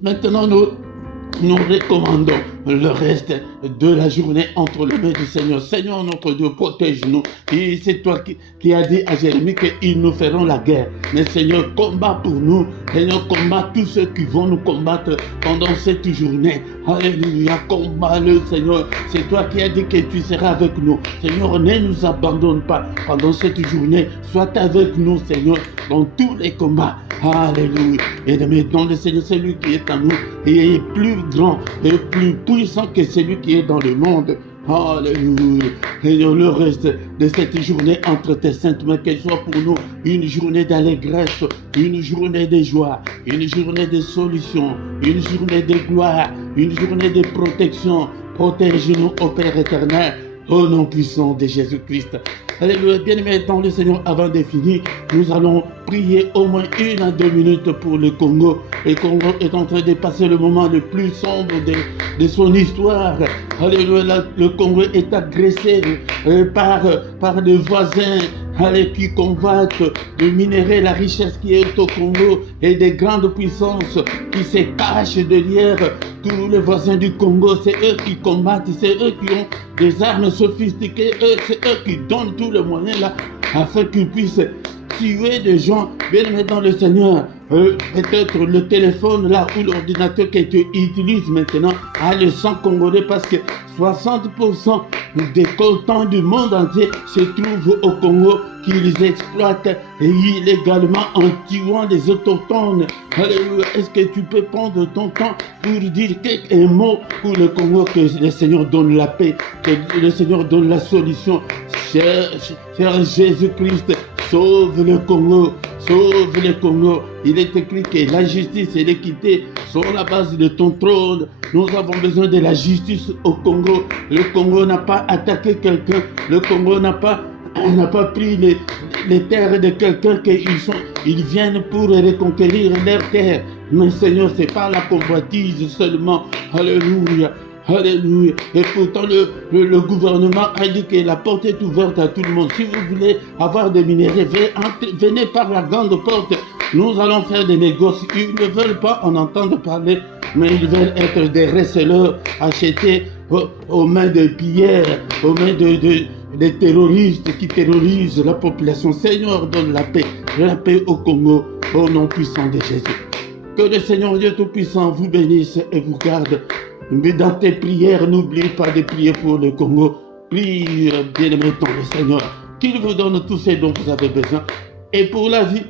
Maintenant, nous recommandons le reste de la journée entre les mains du Seigneur. Seigneur notre Dieu, protège-nous. Et c'est toi qui as dit à Jérémie qu'ils nous feront la guerre. Mais Seigneur, combat pour nous. Seigneur, combat tous ceux qui vont nous combattre pendant cette journée. Alléluia, combat le Seigneur. C'est toi qui as dit que tu seras avec nous. Seigneur, ne nous abandonne pas pendant cette journée. Sois avec nous, Seigneur, dans tous les combats. Alléluia. Et dans le Seigneur, celui qui est en nous et est plus grand et plus puissant que celui qui est dans le monde. Alléluia. Et le reste de cette journée entre tes saintes mains, qu'elle soit pour nous une journée d'allégresse, une journée de joie, une journée de solution, une journée de gloire, une journée de protection. Protège-nous, ô Père éternel, au nom puissant de Jésus-Christ. Alléluia. Bien-aimés dans le Seigneur, avant de finir, nous allons prier au moins 1 à 2 minutes pour le Congo. Le Congo est en train de passer le moment le plus sombre de son histoire. Alléluia. Le Congo est agressé par des voisins qui convoitent de minerais la richesse qui est au Congo et des grandes puissances qui se cachent derrière tous les voisins du Congo. C'est eux qui combattent, c'est eux qui ont des armes sophistiquées, c'est eux qui donnent tous les moyens là afin qu'ils puissent tuer des gens. Bien aimés dans le Seigneur, peut-être le téléphone là ou l'ordinateur que tu utilises maintenant a le sang congolais parce que 60% des coltans du monde entier se trouvent au Congo qu'ils exploitent illégalement en tuant les autochtones. Alléluia. Est-ce que tu peux prendre ton temps pour dire quelques mots pour le Congo, que le Seigneur donne la paix, que le Seigneur donne la solution. Cher Jésus-Christ, sauve le Congo, sauve le Congo. Il est écrit que la justice et l'équité sont la base de ton trône. Nous avons besoin de la justice au Congo. Le Congo n'a pas attaqué quelqu'un. Le Congo n'a pas pris les terres de quelqu'un qu'ils viennent pour reconquérir leurs terres. Mais Seigneur, c'est pas la convoitise seulement. Alléluia. Alléluia. Et pourtant, le gouvernement a dit que la porte est ouverte à tout le monde. Si vous voulez avoir des minéraux, venez par la grande porte. Nous allons faire des négociations. Ils ne veulent pas en entendre parler, mais ils veulent être des receleurs achetés aux mains de pilleurs, aux mains des terroristes qui terrorisent la population. Seigneur, donne la paix au Congo, au nom puissant de Jésus. Que le Seigneur Dieu Tout-Puissant vous bénisse et vous garde. Mais dans tes prières, n'oublie pas de prier pour le Congo. Prie, bien-aimé dans le Seigneur, qu'il vous donne tous ce dont vous avez besoin. Et pour la vie,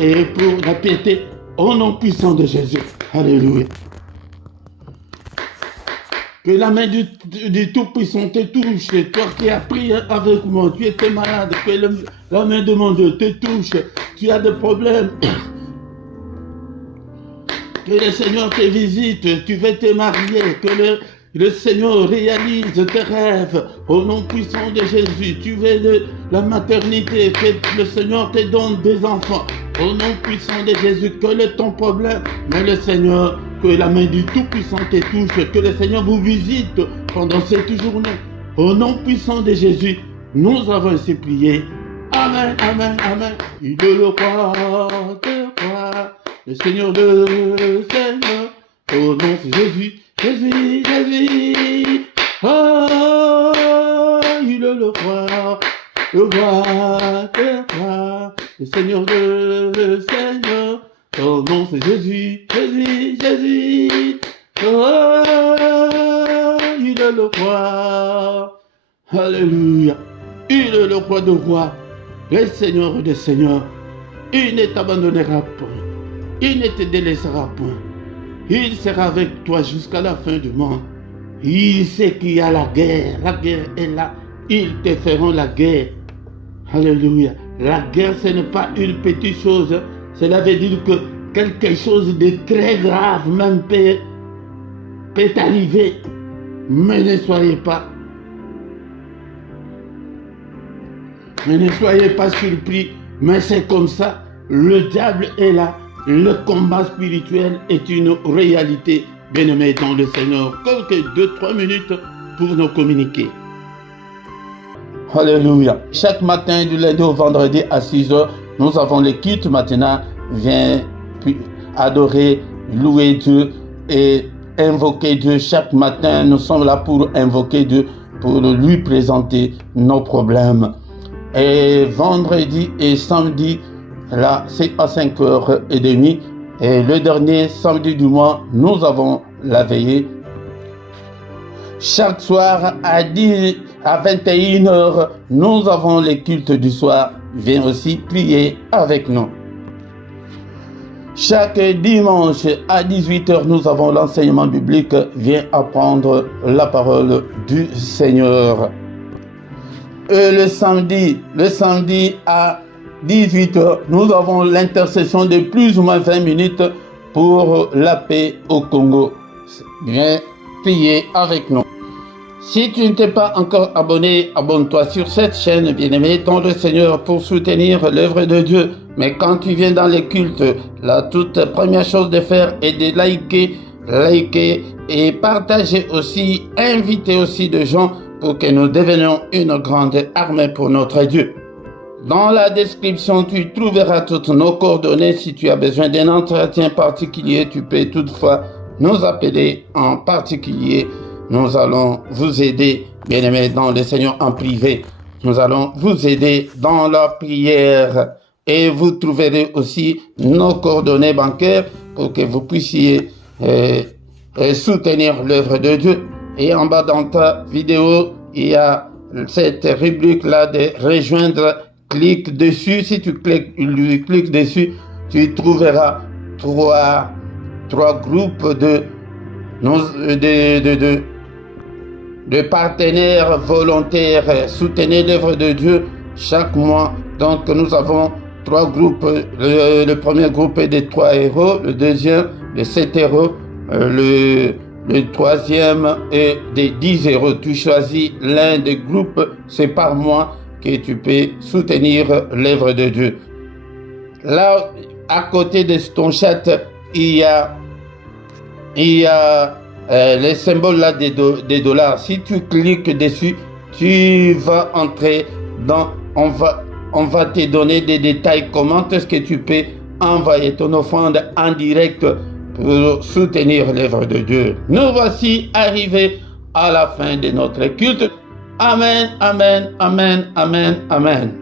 et pour la piété, au nom puissant de Jésus. Alléluia. Que la main du Tout-Puissant te touche. Toi qui as prié avec moi, tu étais malade. Que la main de mon Dieu te touche. Tu as des problèmes. Que le Seigneur te visite, tu veux te marier, que le Seigneur réalise tes rêves au nom puissant de Jésus. Tu veux la maternité, que le Seigneur te donne des enfants au nom puissant de Jésus. Quel est ton problème? Mais le Seigneur, que la main du Tout-Puissant te touche, que le Seigneur vous visite pendant cette journée. Au nom puissant de Jésus, nous avons ainsi prié. Amen, amen, amen. Il est le roi de roi. Le Seigneur de Seigneur, au nom de Jésus, Jésus, Jésus. Oh, il est le roi de roi. Le Seigneur de Seigneur, au nom de Jésus, Jésus, Jésus. Oh, il est est le roi. Alléluia. Il est le roi de rois, le Seigneur des seigneurs. Il ne t'abandonnera point. Il ne te délaissera point. Il sera avec toi jusqu'à la fin du monde. Il sait qu'il y a la guerre. La guerre est là. Ils te feront la guerre. Alléluia. La guerre, ce n'est pas une petite chose. Cela veut dire que quelque chose de très grave même peut arriver. Mais ne soyez pas. Mais ne soyez pas surpris. Mais c'est comme ça. Le diable est là. Le combat spirituel est une réalité. Bien-aimés dans le Seigneur. Quelques 2-3 minutes pour nous communiquer. Alléluia. Chaque matin du lundi au vendredi à 6h, nous avons le culte matinal. Viens adorer, louer Dieu et invoquer Dieu. Chaque matin, nous sommes là pour invoquer Dieu, pour lui présenter nos problèmes. Et vendredi et samedi, là, c'est à 5h30. Et le dernier samedi du mois, nous avons la veillée. Chaque soir à 21h, nous avons les cultes du soir. Viens aussi prier avec nous. Chaque dimanche à 18h, nous avons l'enseignement biblique. Viens apprendre la parole du Seigneur. Et le samedi à 18h, nous avons l'intercession de plus ou moins 20 minutes pour la paix au Congo. Viens prier avec nous. Si tu ne t'es pas encore abonné, abonne-toi sur cette chaîne, bien-aimé, dans le Seigneur, pour soutenir l'œuvre de Dieu. Mais quand tu viens dans les cultes, la toute première chose de faire est de liker et partager aussi, inviter aussi des gens pour que nous devenions une grande armée pour notre Dieu. Dans la description, tu trouveras toutes nos coordonnées. Si tu as besoin d'un entretien particulier, tu peux toutefois nous appeler en particulier. Nous allons vous aider, bien-aimés, dans le Seigneur en privé. Nous allons vous aider dans la prière. Et vous trouverez aussi nos coordonnées bancaires pour que vous puissiez soutenir l'œuvre de Dieu. Et en bas dans ta vidéo, il y a cette rubrique-là de rejoindre. Clique dessus. Si tu cliques dessus, tu trouveras trois groupes de partenaires volontaires. Soutenez l'œuvre de Dieu chaque mois. Donc nous avons 3 groupes. Le premier groupe est de 3 €, le deuxième de 7 €, le troisième est de 10 €. Tu choisis l'un des groupes, c'est par mois que tu peux soutenir l'œuvre de Dieu. Là, à côté de ton chat, il y a les symboles là des dollars. Si tu cliques dessus, tu vas entrer dans... On va te donner des détails. Comment est-ce que tu peux envoyer ton offrande en direct pour soutenir l'œuvre de Dieu. Nous voici arrivés à la fin de notre culte. Amen, amen, amen, amen, amen.